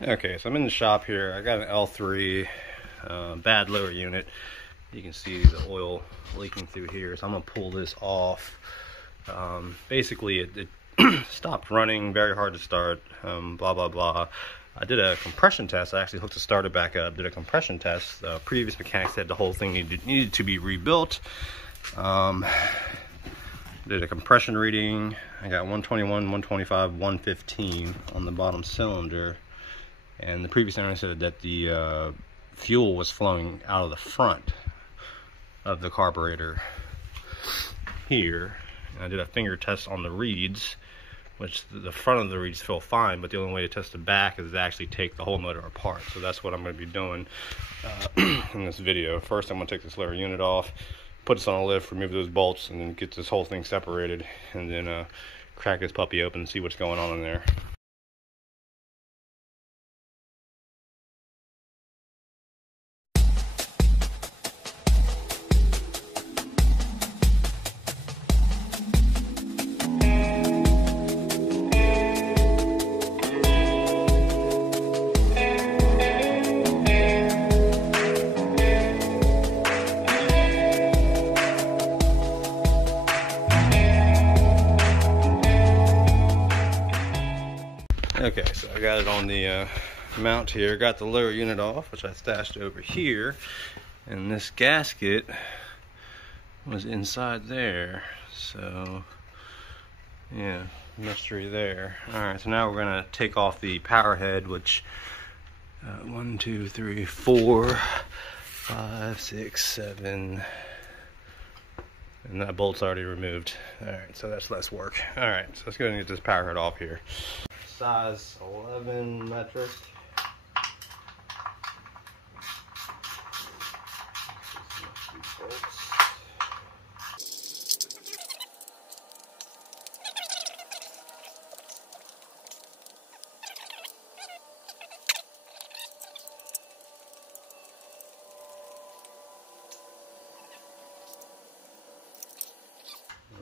Okay, so I'm in the shop here. I got an L3 bad lower unit. You can see the oil leaking through here, so I'm gonna pull this off. Basically it stopped running, very hard to start, blah blah blah. I did a compression test. I actually hooked the starter back up, did a compression test. Previous mechanics said the whole thing needed to be rebuilt. Did a compression reading. I got 121, 125, 115 on the bottom cylinder. And the previous owner said that the fuel was flowing out of the front of the carburetor here. And I did a finger test on the reeds, which the front of the reeds feel fine, but the only way to test the back is to actually take the whole motor apart. So that's what I'm going to be doing in this video. First, I'm going to take this lower unit off, put this on a lift, remove those bolts, and then get this whole thing separated, and then crack this puppy open and see what's going on in there. Okay, so I got it on the mount here. Got the lower unit off, which I stashed over here, and this gasket was inside there. So yeah, mystery there. All right, so now we're gonna take off the power head, which 1, 2, 3, 4, 5, 6, 7, and that bolt's already removed. All right, so that's less work. All right, so let's go ahead and get this power head off here. Size 11 metric.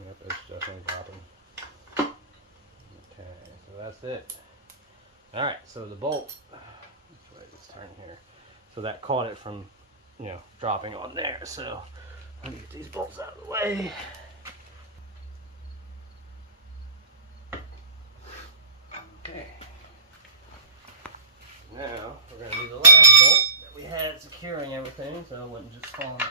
Yep, it's definitely dropping. Okay, so that's it. All right, so the bolt, let's wait, let's turn here. So that caught it from, dropping on there. So let me get these bolts out of the way. Okay. Now we're gonna do the last bolt that we had securing everything, so it wouldn't just fall on it.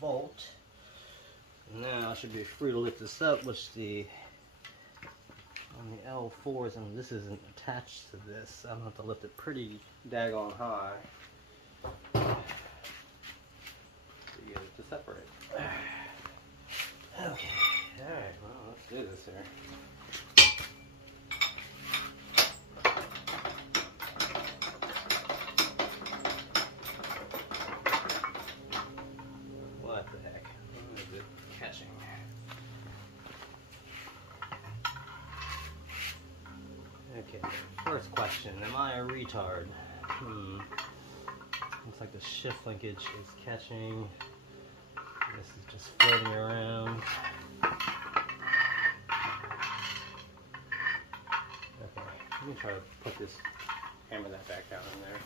Bolt. Now I should be free to lift this up, which on the L4s, and this isn't attached to this. I'm gonna have to lift it pretty daggone high to get it to separate. Okay, alright, well, let's do this here. What the heck? What is it catching? Okay, first question. Am I a retard? Looks like the shift linkage is catching. This is just floating around. Okay, let me try to put this, hammer that back down in there.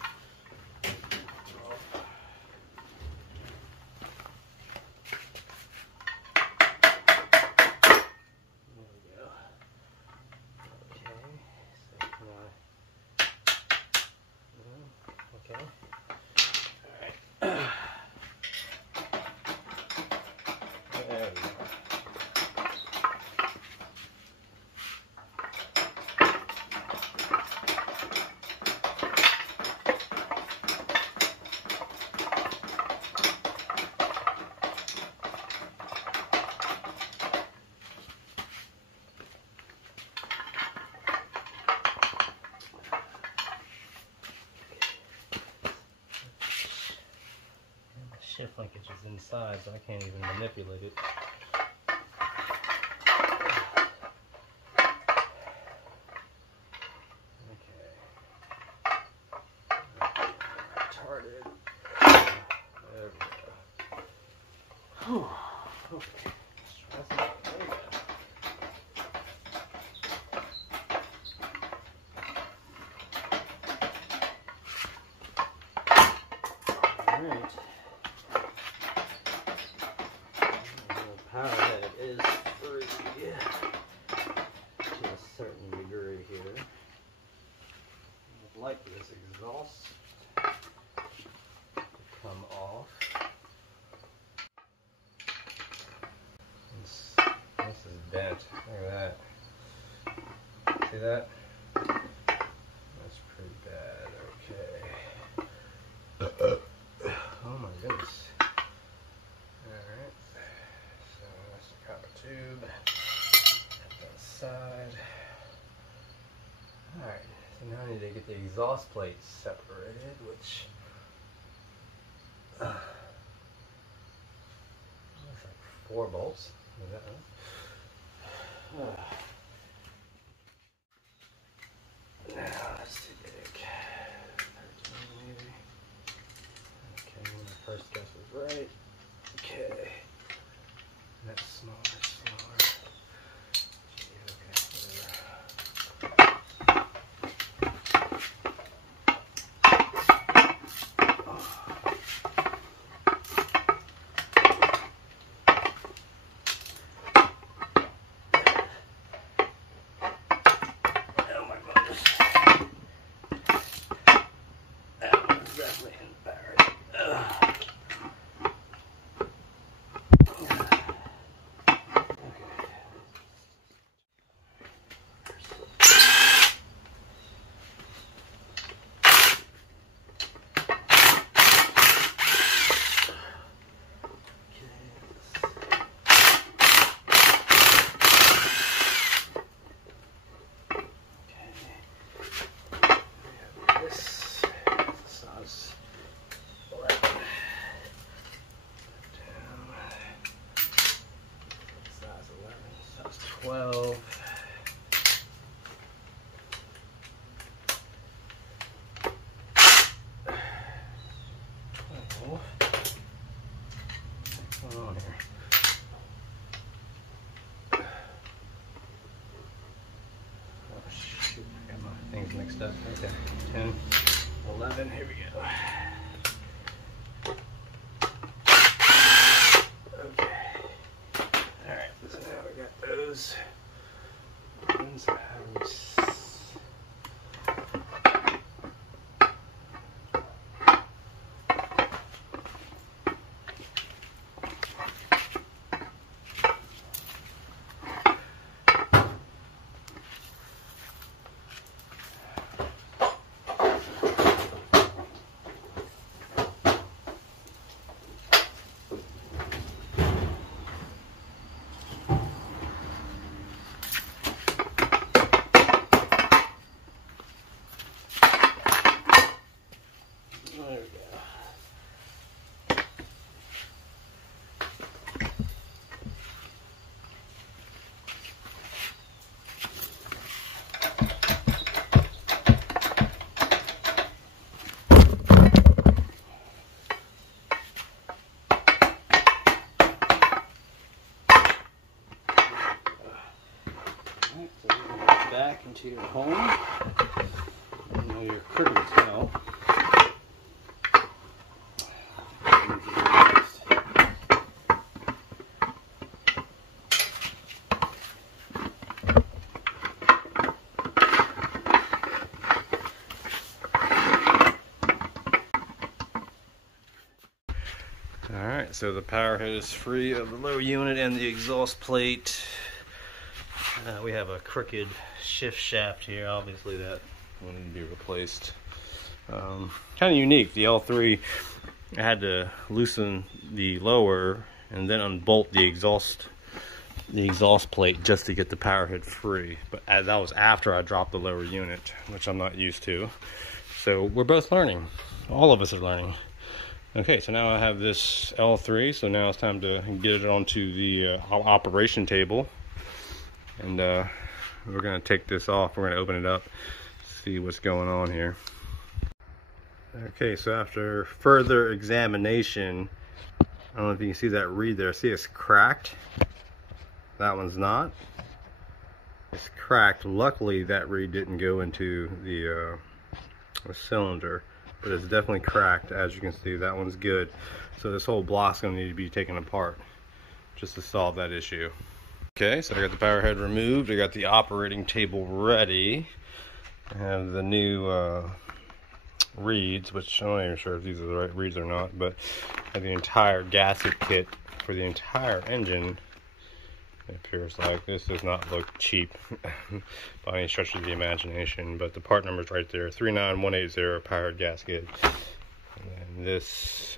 inside, so I can't even manipulate it. Okay. Okay. Alright. The power head is free to a certain degree here. I'd like this exhaust to come off. This is bent. Look at that. See that? That's pretty bad. Okay. Oh my goodness. Alright. So that's the copper tube. At that side. Alright. So now I need to get the exhaust plates separated, which looks like 4 bolts. Is that right? Now that's too big. 13 maybe. Okay, my first guess was right. Okay. That's smaller. Gee, okay, size 12. What's going on here? Oh shoot, I got my things mixed up. Okay, 10, 11, here we go. Those ones out. Back into your home. You know your critters now. Alright, so the power head is free of the lower unit and the exhaust plate. We have a crooked shift shaft here. Obviously that will need to be replaced. Kind of unique. The L3, I had to loosen the lower and then unbolt the exhaust plate just to get the power head free. But that was after I dropped the lower unit, which I'm not used to. So we're both learning. All of us are learning. Okay, so now I have this L3, so now it's time to get it onto the operation table. And we're going to take this off, we're going to open it up, see what's going on here. Okay, so after further examination, I don't know if you can see that reed there. See, it's cracked. That one's not. It's cracked. Luckily, that reed didn't go into the cylinder, but it's definitely cracked. As you can see, that one's good. So this whole block's going to need to be taken apart just to solve that issue. Okay, so I got the power head removed. I got the operating table ready. I have the new reeds, which I'm not even sure if these are the right reeds or not, but I have the entire gasket kit for the entire engine. It appears like this does not look cheap by any stretch of the imagination, but the part number is right there, 39180 powered gasket. And this,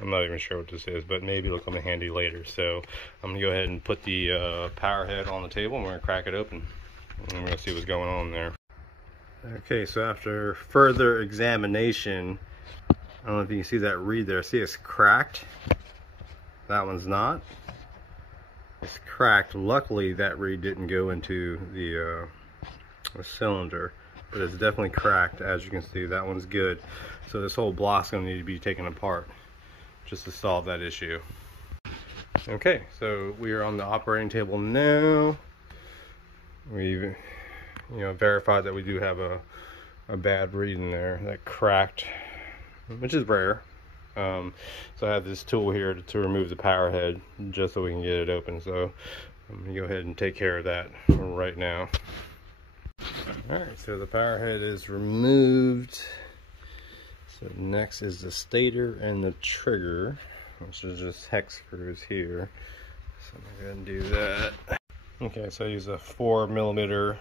I'm not even sure what this is, but maybe it'll come in handy later. So I'm gonna go ahead and put the power head on the table, and we're gonna crack it open, and we're gonna see what's going on there. Okay, so after further examination, I don't know if you can see that reed there. See, it's cracked. That one's not. It's cracked. Luckily, that reed didn't go into the cylinder, but it's definitely cracked. As you can see, that one's good. So this whole block's going to need to be taken apart just to solve that issue. Okay, so we are on the operating table now. We've verified that we do have a bad reed in there that cracked, which is rare. So I have this tool here to remove the power head just so we can get it open. So I'm gonna go ahead and take care of that right now. Alright, so the power head is removed. So next is the stator and the trigger, which is just hex screws here. So I'm gonna go ahead and do that. Okay, so I use a 4mm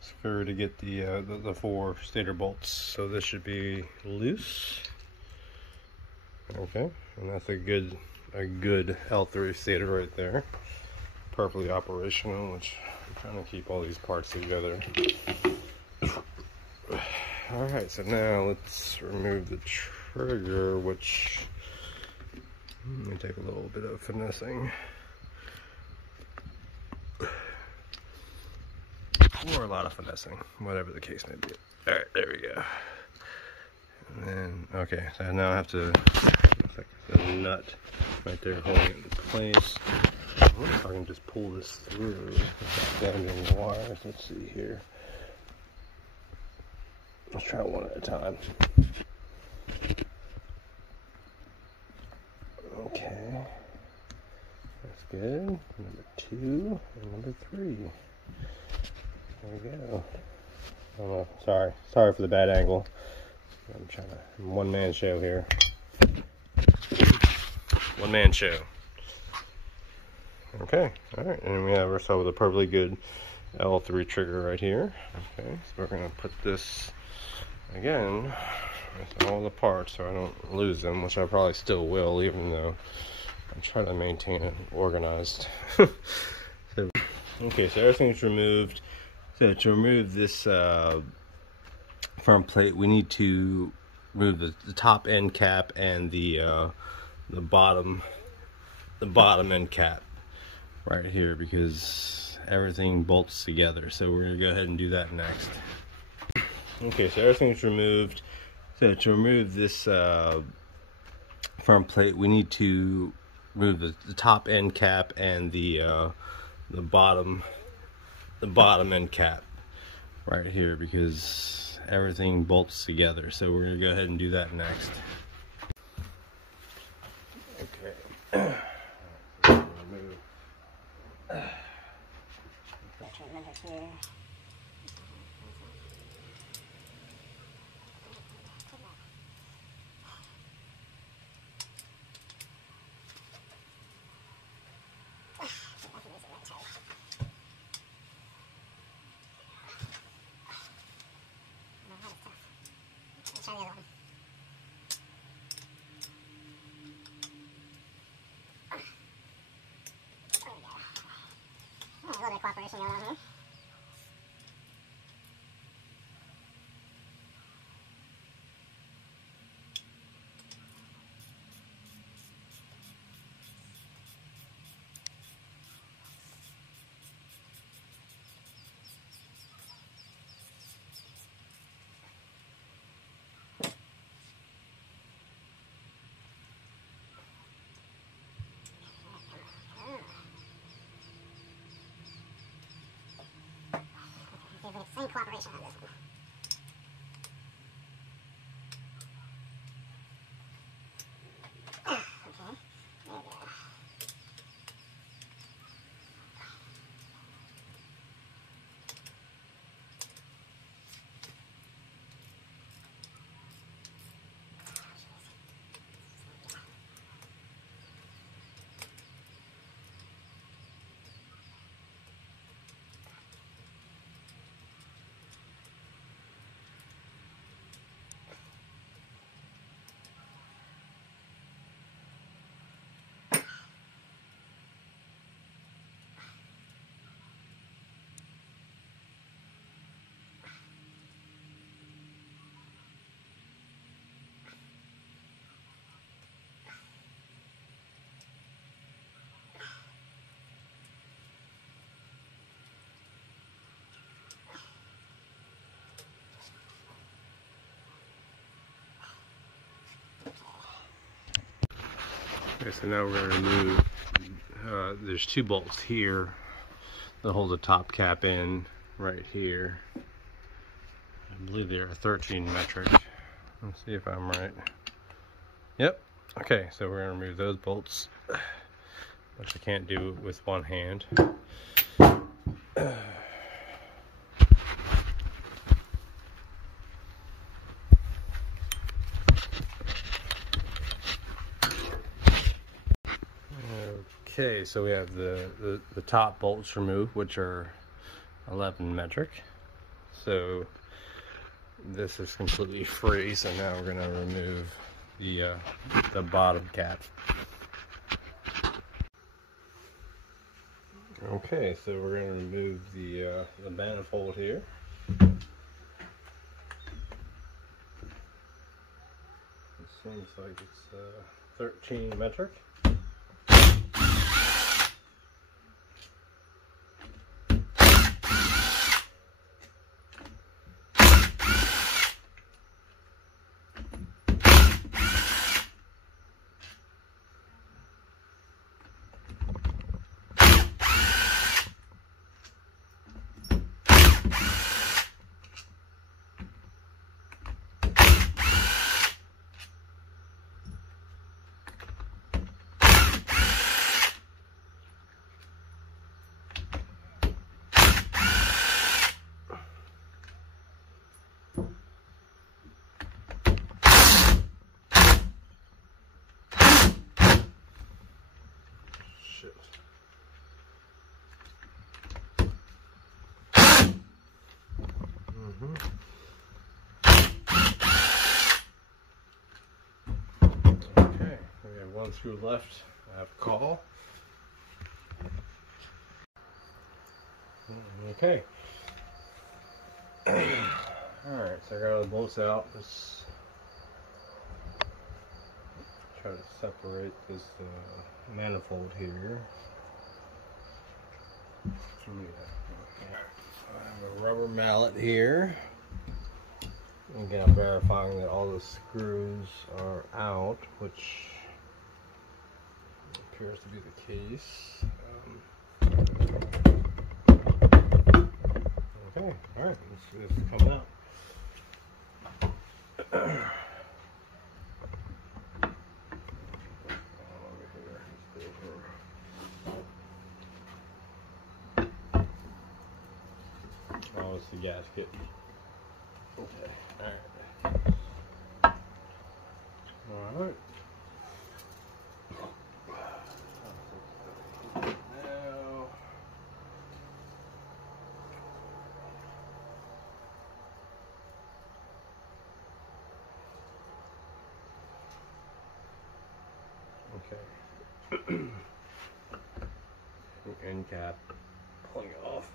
screw to get the 4 stator bolts. So this should be loose. Okay, and that's a good L3 stator right there. Perfectly operational, which I'm trying to keep all these parts together. Alright, so now let's remove the trigger, which let me take a little bit of finessing. Or a lot of finessing, whatever the case may be. Alright, there we go. And then, okay, so now I have to, looks like there's a nut right there holding it in place. I wonder if I can just pull this through without damaging the wires. Let's see here. Let's try one at a time. Okay, that's good. Number 2 and number 3. There we go. Oh, sorry for the bad angle. I'm one-man show here. One-man show. Okay, alright, and we have ourselves with a perfectly good L3 trigger right here. Okay, so we're going to put this, again, with all the parts so I don't lose them, which I probably still will, even though I'm trying to maintain it organized. Okay, so everything's removed. So to remove this front plate, we need to remove the top end cap and the bottom end cap right here, because everything bolts together. So we're gonna go ahead and do that next. Okay, so everything's removed. So to remove this front plate, we need to remove the top end cap and the bottom end cap right here, because everything bolts together. So we're gonna go ahead and do that next. Okay. Remove. Try the other one. There we go. A little bit of cooperation going on here. Same cooperation on this one. Okay, there we go. Okay, so now we're going to remove, there's two bolts here that hold the top cap in right here. I believe they're 13 metric. Let's see if I'm right. Yep. Okay, so we're going to remove those bolts, which I can't do with one hand. Okay, so we have the top bolts removed, which are 11 metric. So this is completely free. So now we're going to remove the bottom cap. Okay, so we're going to remove the manifold here. It seems like it's 13 metric. Okay, we have one screw left. I have a call. Okay. Alright, so I got all the bolts out. Let's try to separate this manifold here. I have a rubber mallet here. Again, I'm verifying that all the screws are out, which appears to be the case. Okay, alright, let's see this coming out. Oh, it's the gasket. Okay, alright. Alright. Now. Okay. End cap. Pulling it off.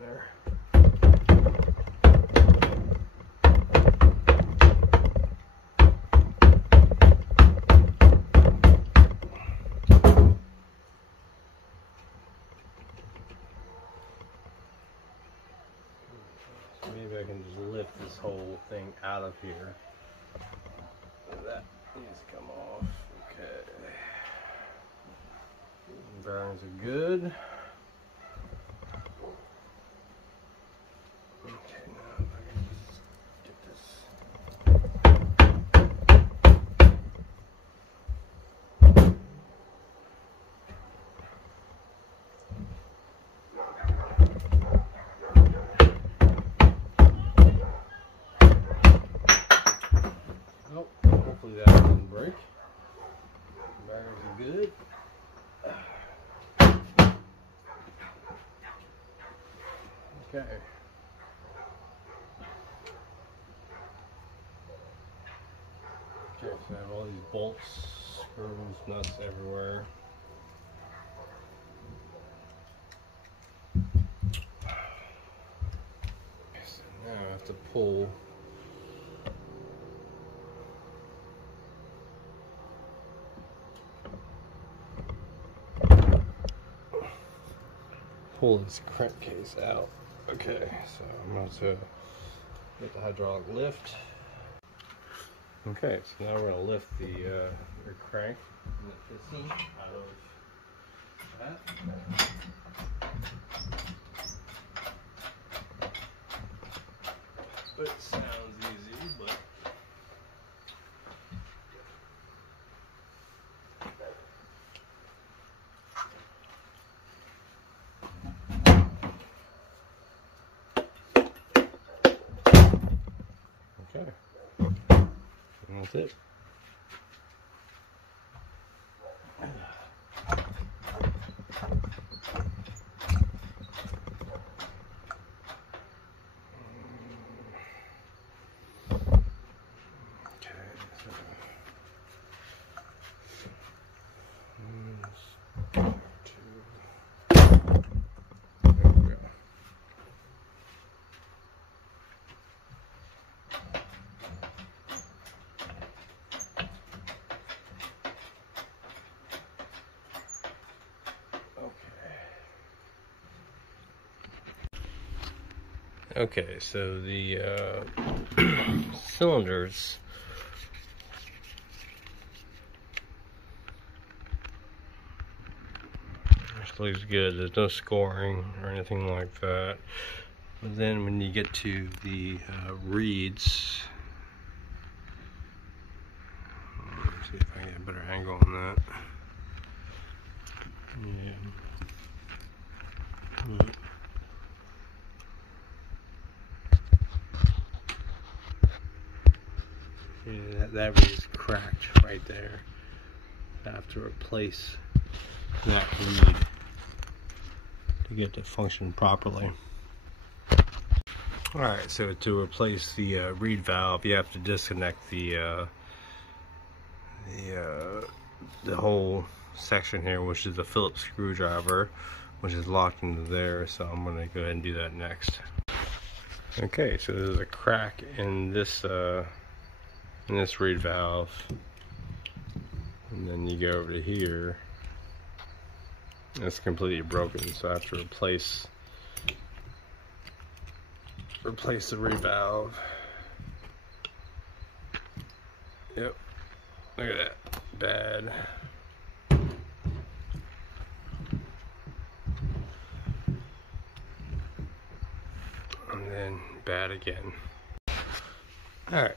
There. of here. That needs to come off. Okay. Bearings are good. Okay, now if I can just get this. Oh, hopefully that didn't break. Bearings are good. Okay. Okay, so I have all these bolts, screws, nuts everywhere. So now I have to pull this crankcase out. Okay, so I'm going to get the hydraulic lift. Okay, so now we're going to lift the crank and the piston out of that. It sounds easy, but okay, and that's it. Okay, so the cylinders this looks good. There's no scoring or anything like that. But then when you get to the reeds, let's see if I can get a better angle on that. Yeah. Yeah, that reed is cracked right there. I have to replace that reed to get it to function properly. Alright, so to replace the reed valve, you have to disconnect the whole section here, which is the Phillips screwdriver, which is locked into there. So I'm going to go ahead and do that next. Okay, so there's a crack in this reed valve, and then you go over to here. It's completely broken, so I have to replace the reed valve. Yep, look at that, bad. And then bad again. All right.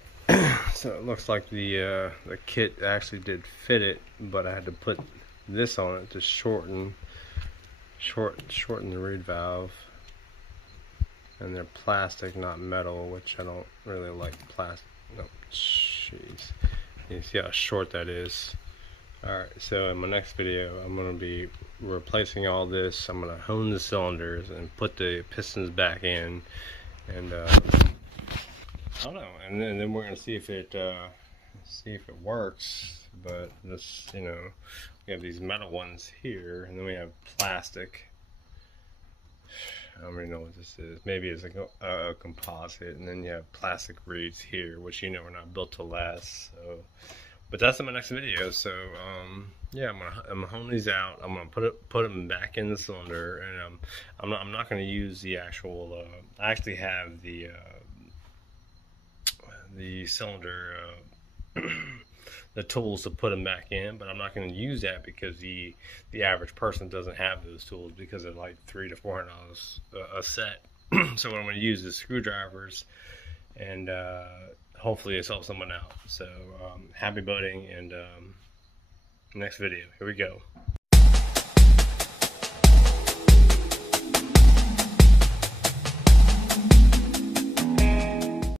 So it looks like the kit actually did fit it, but I had to put this on it to shorten the reed valve. And they're plastic, not metal, which I don't really like plastic. No, jeez. You see how short that is. Alright, so in my next video, I'm going to be replacing all this. I'm going to hone the cylinders and put the pistons back in. And I don't know, and then we're gonna see if it works. But this, we have these metal ones here, and then we have plastic. I don't really know what this is. Maybe it's like a composite, and then you have plastic reeds here, which are not built to last. So, but that's in my next video. So yeah, I'm gonna hone these out. I'm gonna put them back in the cylinder, and I'm not gonna use the actual. I actually have the the cylinder the tools to put them back in, but I'm not going to use that because the average person doesn't have those tools because they're like $300 to $400 a set. So what I'm going to use is screwdrivers, and hopefully it's helps someone out. So happy boating, and next video, here we go.